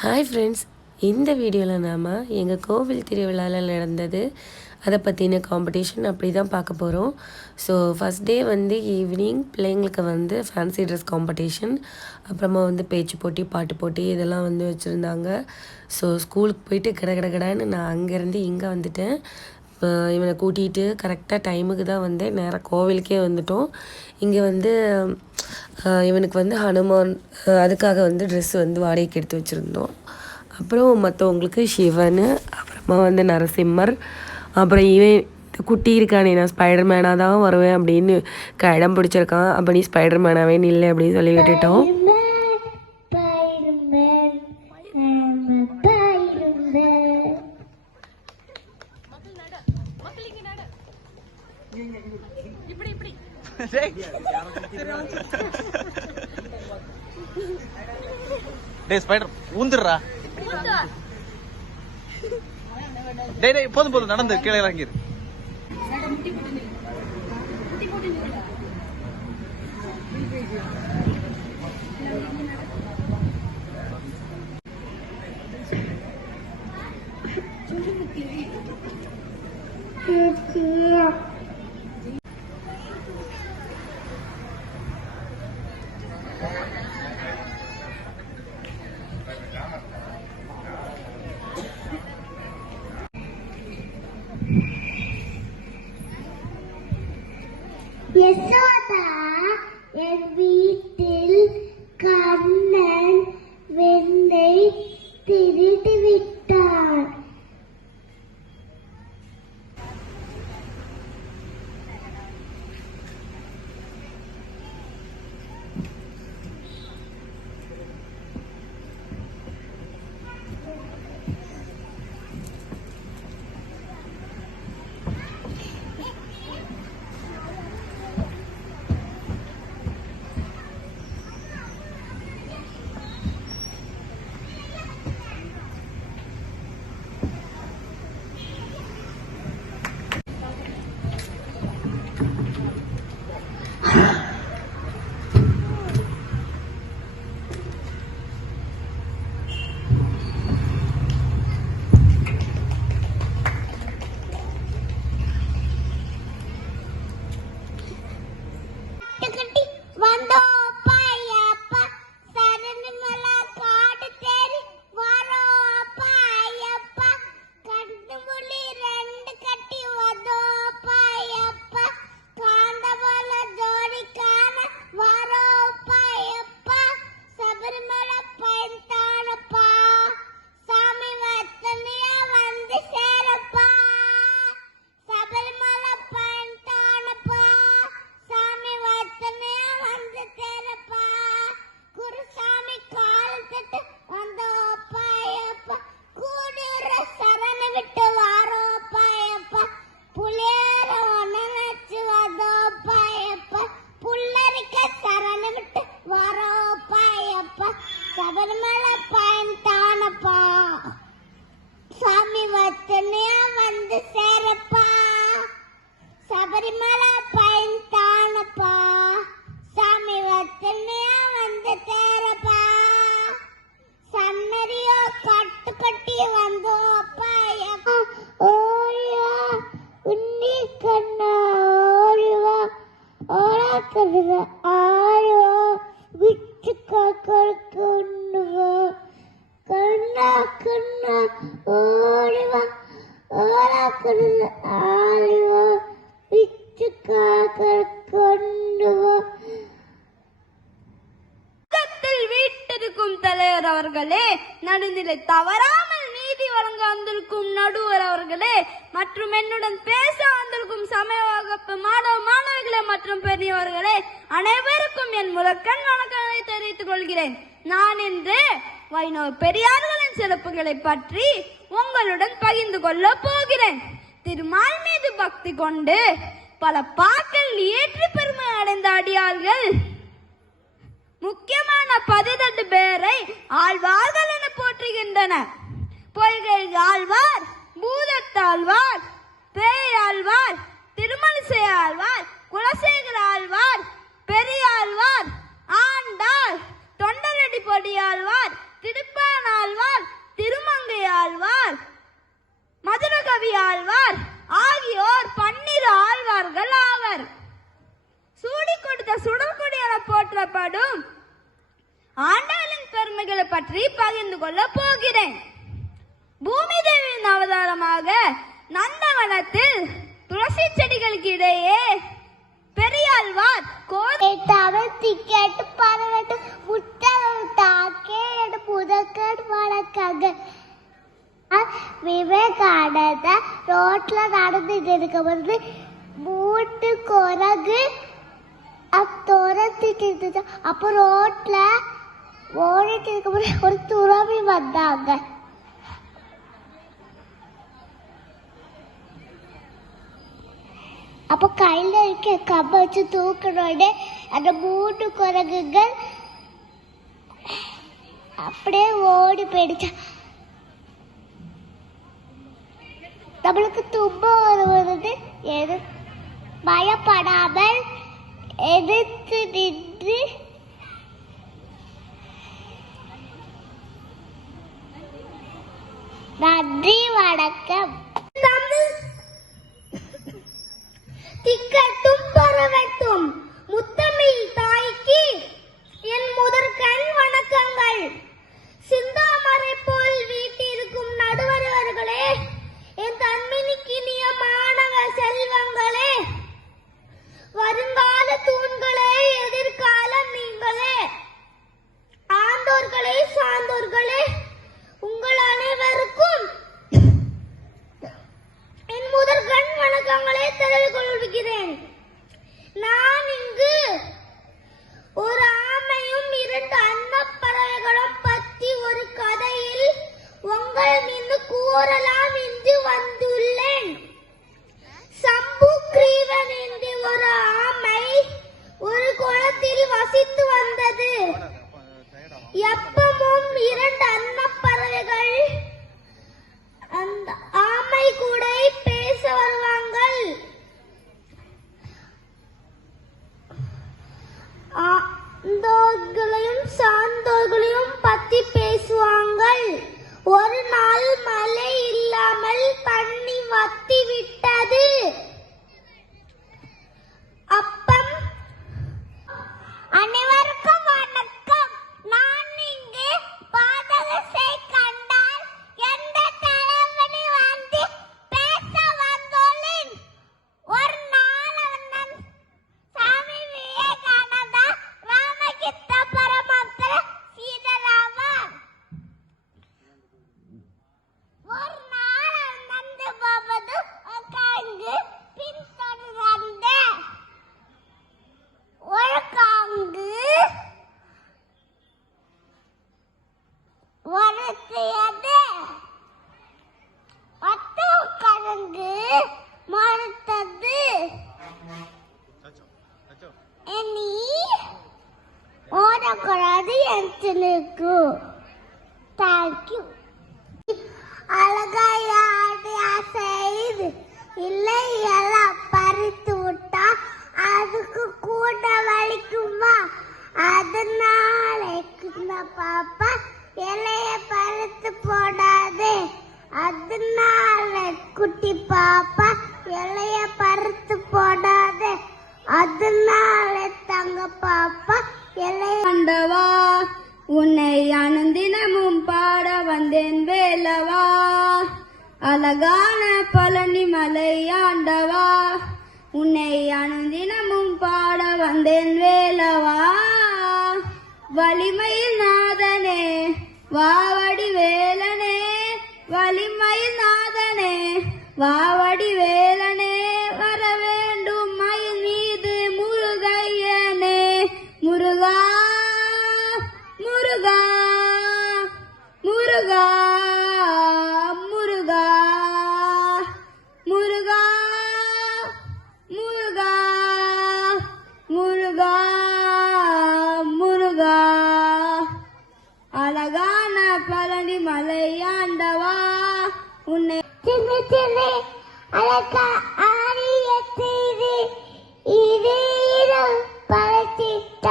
Hi friends, இந்த வீடியோவில் நாம் எங்கள் கோவில் திருவிழாவில் நடந்தது அதை பற்றின காம்படிஷன் அப்படி தான் பார்க்க போகிறோம். ஸோ ஃபஸ்ட் டே வந்து ஈவினிங் பிள்ளைங்களுக்கு வந்து ஃபேன்சி ட்ரெஸ் காம்படிஷன், அப்புறமா வந்து பேச்சு போட்டி, பாட்டு போட்டி இதெல்லாம் வந்து வச்சுருந்தாங்க. ஸோ ஸ்கூலுக்கு போயிட்டு கடன்னு நான் அங்கேருந்து இங்கே வந்துட்டேன். இவனை கூட்டிகிட்டு கரெக்டாக டைமுக்கு தான் வந்து நேராக கோவிலுக்கே வந்துட்டோம். இங்கே வந்து இவனுக்கு வந்து ஹனுமான் அதுக்காக வந்து ட்ரெஸ் வந்து வாடகைக்கு எடுத்து வச்சுருந்தோம். அப்புறம் மற்றவங்களுக்கு சிவன், அப்புறமா வந்து நரசிம்மர், அப்புறம் இவன் குட்டி இருக்கானே நான் ஸ்பைடர் மேனாக தான் வருவேன் அப்படின்னு இடம் பிடிச்சிருக்கான். அப்போ நீ ஸ்பைடர் மேனாவே இல்லை அப்படின்னு சொல்லி விட்டுட்டோம். டேய் ஸ்பைடர் ஊந்துடுறா. டேய் டேய் போதும் போதும் நடந்து கீழே இறங்கிரு. யசோதா என் வீட்டில் கண்ணன் வெண்ணை திருடி விட்டார். சபரிமலை பயன்தானப்பா, சாமி வச்சனையா வந்து சேரப்பா. சபரிமலை பயன்தானப்பா, சாமி வச்சனையா வந்து சேரப்பா. சன்னரியோ கட்டு கட்டி வந்தோப்பா. ஓடிவா உன்னி கண்ணா, ஓடிவா ஓடா கருத ஆடுவா விட்டு கொண்டுவா. கண்ணா கண்ணா ஓடிவா ஓடா கருத ஆடுவா விட்டு கொண்டுவா. வீட்டிற்கும் தலைவர் அவர்களே, நடுநிலை தவறாமல் நீதி வழங்க வந்திருக்கும் நடுவர் அவர்களே, மற்றும் என்னுடன் பேச வந்திருக்கும் சமய வகுப்பு மாணவ மாணவிகளே மற்றும் பெரியவர்களே, அனைவருக்கும் என் முதற்கண் வணக்கங்களை தெரிவித்துக் கொள்கிறேன். நான் இன்று வைணவ பெரியார்களின் சிறப்புகளை பற்றி உங்களுடன் பகிர்ந்து கொள்ள போகிறேன். திருமால் மீது பக்தி கொண்டு பல பாக்கள் ஏற்றி பெருமை அடைந்த அடியார்கள் முக்கியமான 18 பேரை ஆழ்வார்கள் என போற்றுகின்றன. பொய்கை ஆழ்வார், பூதத்தாழ்வார், பேயாழ்வார், திருமலிசை ஆழ்வார், குலசேகர ஆழ்வார், பெரியாழ்வார், ஆண்டாள், தொண்டரடி பொடியாழ்வார், திருப்பான் ஆழ்வார், திருமங்கை ஆழ்வார், மதுரகவி ஆழ்வார் ஆகியோர் 12 ஆழ்வார்கள் ஆவர். சூடி கொடுத்த சுடற்கொடி என போற்றப்படும் ஆண்டாளின் பெருமைகளை பற்றி பகிர்ந்து கொள்ள போகிறேன். பூமி தேவியின் அவதாரமாக நந்தவனத்தில் துளசி செடிகளுக்கு இடையே பெரியாழ்வார் டிக்கெட் பரவட்டு முட்டேடு புதக்கேடு வழக்காங்க விவேகானந்த ரோட்ல நடந்துட்டு இருக்கும்போது 3 குரங்கு துரத்திட்டு இருந்துச்சு. அப்போ ரோட்ல ஓடிட்டு இருக்கும்போது ஒரு துறவி வந்தாங்க. அப்போ கையில இருக்க கம்ப வச்சு தூக்கணும்னு அந்த 3 குரங்குகள் அப்படியே ஓடி போயிடுச்சு. நம்மளுக்கு தும்ப வருவது எது பயப்படாமல் எதிர்த்து நின்று நன்றி வணக்கம். திக்கட்டும் பரவட்டும் முத்தமிழ் தாய்க்கு என் முதற்கண் வணக்கங்கள். சிந்தாமரை போல் வீட்டிருக்கும் நடுவர்களே, என் தன்மினிக்கினிய மாணவ செல்வங்களே, வருங்கால தூண்களே, எதிர்காலம் நீங்களே, ஆண்டோர்களே, சான்றோர்களே, உங்கள் அனைவருக்கும் என் முதற்கண் வணக்கங்களை தெரிவித்துக் கொள்கிறேன். நான் இங்கு ஒரு ஆமையும் 2 அன்னப்பறவைகளும் பற்றி ஒரு கதையில் உங்கள் மீது கூறலாம் என்று வந்துள்ளேன். சம்பு கிரீவன் என்ற ஒரு ஆமை ஒரு குளத்தில் வசித்து வந்தது. எப்பவும் 2 அன்னப்பறவைகள் அந்த ஆமை கூட பேச வருவாங்கள். ஆண்டோர்களையும் சான்றோர்களையும் பத்தி பேசுவாங்கள். ஒரு நாள் மழை இல்லாமல் தண்ணி வத்தி விட்டது. அப்பம் அனைவருக்கும் வணக்கம். நான் இங்கு பாதகத்தை கண்டால் எந்த தலைவனி வந்து பேச வந்துள்ளேன். ஒரு நாள் அண்ணன் சாமி விவேகானந்தா, ராமகிருஷ்ண பரமஹம்சர், சீதாராமா ஒரு நாள் நடந்து போவது காங்கு பின்தொடர்ந்த ஒரு காங்கு வளர்த்தியது. 10 கரங்கு மறுத்தது. நீ ஓடக்கூடாது எனக்கு. தேங்க்யூ. அழகாயாடி செய்து இல்லை எல்லாம் பறித்து விட்டா அதுக்கு கூட வலிக்குமா? அதனால பாப்பா இலைய பறித்து போடாதே. அதனால குட்டி பாப்பா இலைய பறித்து போடாதே. அதனால தங்க பாப்பா இலைய ஆண்டவா, உன்னை அனுதினமும் பாட வந்தேன் வேலவா. அழகான பழனி மலை ஆண்டவா, உன்னை அனுதினமும் பாட வந்தேன் வேலவா. வலிமையில் நாதனே வாவடி வேலனே, வலிமையில் நாதனே வாவடி வேலனே, வர வேண்டும் மயில் மீது முருகையனே. முருகா முருகா முருகா முருகா முருகா முருகா முருகா முருகா. அழகான பழனி மலை ஆண்டவா, உன்னை சின்ன சின்ன அழகா ஆரிய செய்து இதீரம் பழத்திட்ட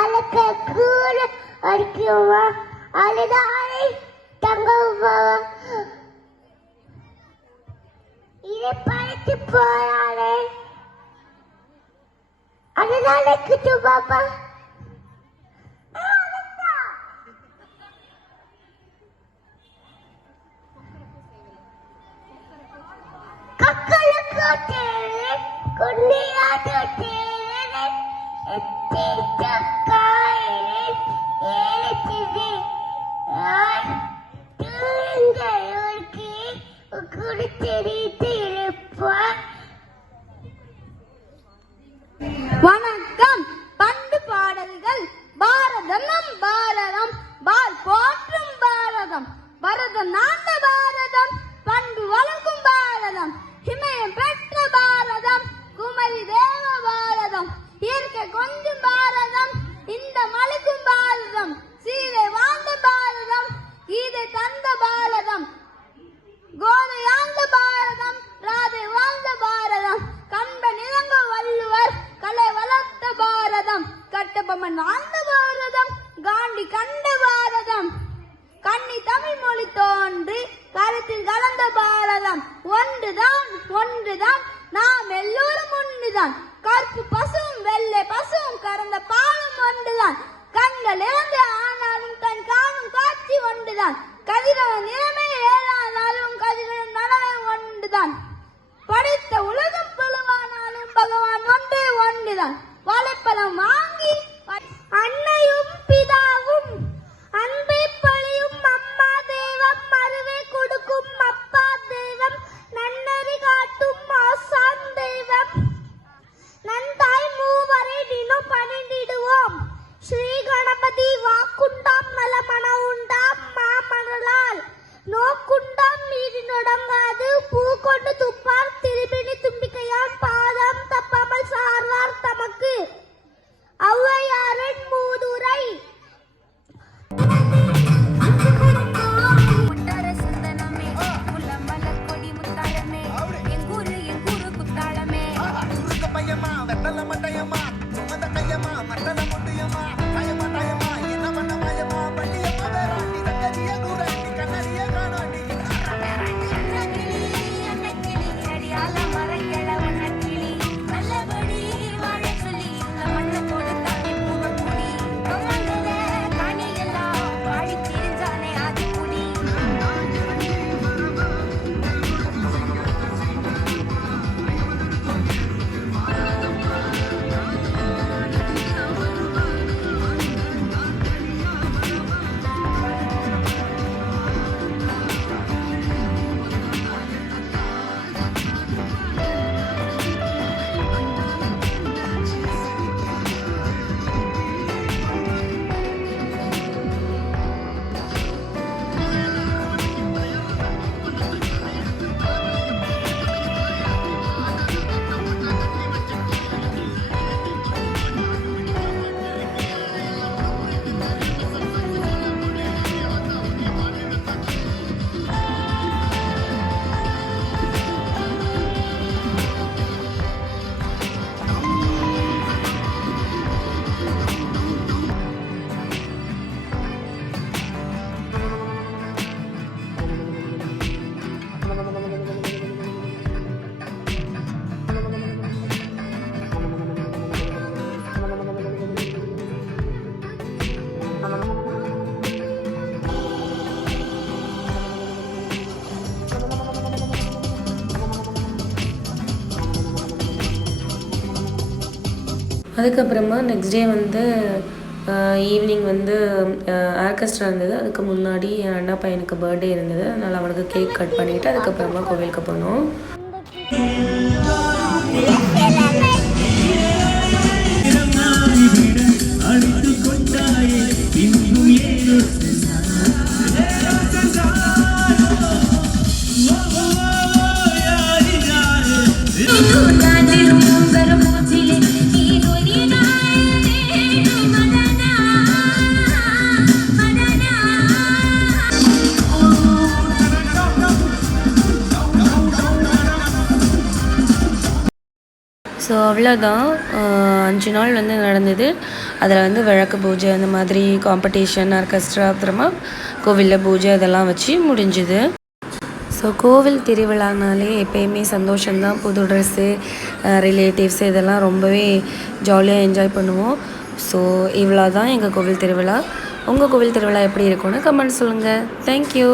அழக கூட அடிக்குமா அழுதாலே தங்கம்மா இதை படுத்து போறாளே அதுதான் கிட்டு பாப்பா கக்கலுக்கு தேவை குண்டியாட்டு தேவை எத்திக்காயிலே ஏலத்திலே தூங்கி குடித்தெறித்து இருப்பார். வணக்கம். பண்டு பாடல்கள். பாரதம் நம் பாரதம், பால் போற்றும் பாரதம், பரதம் நாண்ட பாரதம், பண்டு வளர்க்கும் பாரதம், இமயம் பெற்ற பாரதம், குமரி தேவ பாரதம், இயற்கை கொஞ்சம் பாரதம், இந்த மலைக்கும் பாரதம், சீதை வாழ்ந்த பாரதம், கீதை தந்த பாரதம், கோதை ஆழ்ந்த பாரதம், ராதை வாழ்ந்த பாரதம், கண்பன் இளங்க வள்ளுவர் கலை வளர்த்த பாரதம், கட்டபொம்மன் வாழ்ந்த பாரதம், காந்தி கண்ட பாரதம், கன்னி தமிழ் மொழி தோன்றி கருத்தில் கலந்த பாரதம், ஒன்றுதான் ஒன்றுதான் நாம் எல்லோரும் ஒன்றுதான், கருப்பு பசுவும் வெள்ளை பசுவும் கறந்த பாலும் ஒன்றுதான், கண்கள் இறந்து ஆனாலும் கண் காணும் காட்சி ஒன்றுதான், கதிரவன் இளமை ஏறானாலும் கதிரவன் நனவை ஒன்றுதான், படைத்த உலகம் பழுவானாலும் பகவான் ஒன்றே ஒன்றுதான், வாழைப்பழம் வாங்கி அன்னையும் பிதாவும் அன்பை பொழியும் அம்மா தெய்வம், மறுவை கொடுக்கும் அப்பா தெய்வம், நன்னறி காட்டும் ஆசான் தெய்வம், நன்தாய் மூவரை தினம் பணிந்திடுவோம், ஸ்ரீ கணபதி வாக்குண்டாம் நல மன உண்டாம் மாமணலால் நோக்குண்டாம் மீறி நொடங்காது பூ கொண்டு துப்பார் திருப்பினி தும்பிக்கையான் பாதம் தப்பாமல் சார்வார் தமக்கு. ஔவையாரின் மூதுரை. அதுக்கப்புறமா நெக்ஸ்ட் டே வந்து ஈவினிங் வந்து ஆர்கெஸ்ட்ரா இருந்தது. அதுக்கு முன்னாடி என் அண்ணா பையனுக்கு பர்த்டே இருந்தது, அதனால் அவனுக்கு கேக் கட் பண்ணிவிட்டு அதுக்கப்புறமா கோவிலுக்கு போனோம். ஸோ அவ்வளோதான், 5 நாள் வந்து நடந்தது. அதில் வந்து விளக்கு பூஜை அந்த மாதிரி காம்படிஷன் ஆர்கெஸ்ட்ரா அப்புறமா கோவிலில் பூஜை அதெல்லாம் வச்சு முடிஞ்சுது. ஸோ கோவில் திருவிழானாலே எப்பயுமே சந்தோஷம்தான். புது ட்ரெஸ்ஸு, ரிலேட்டிவ்ஸு இதெல்லாம் ரொம்பவே ஜாலியாக என்ஜாய் பண்ணுவோம். ஸோ இவ்வளோ தான் எங்கள் கோவில் திருவிழா. உங்கள் கோவில் திருவிழா எப்படி இருக்கும்னு கமெண்ட் சொல்லுங்கள். தேங்க்யூ.